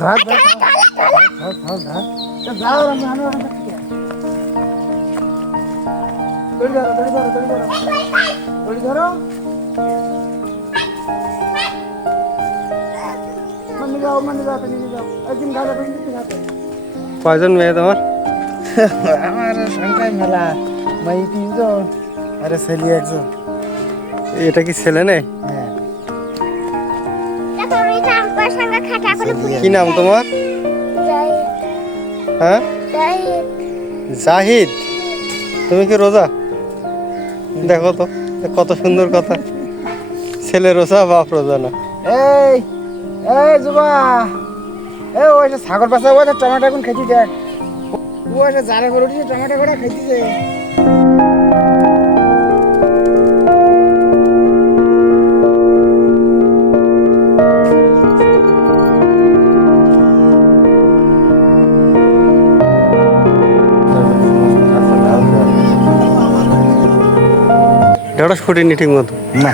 ধর কয়জন মেয়ে তোমার? আমার সংখ্যায় মেলা। মাই তিনজন আরে ছেলে একজন। এটা কি ছেলে নেই? হ্যাঁ। কি নাম তোমার? হ্যাঁ? জাহিদ। তুমি কি রোজা? দেখো তো কত সুন্দর কথা। ছেলে রোজা বাপ রোজা না। এই এই যুবা। এই ওই যে ছাগল পাশা ওই যে টমেটো এখন খেতে দেখ। ওই যে জালে করে উঠেছে টমেটো করে খেতে দে। ঢেঁড়স ফুটিনি ঠিক মতো না।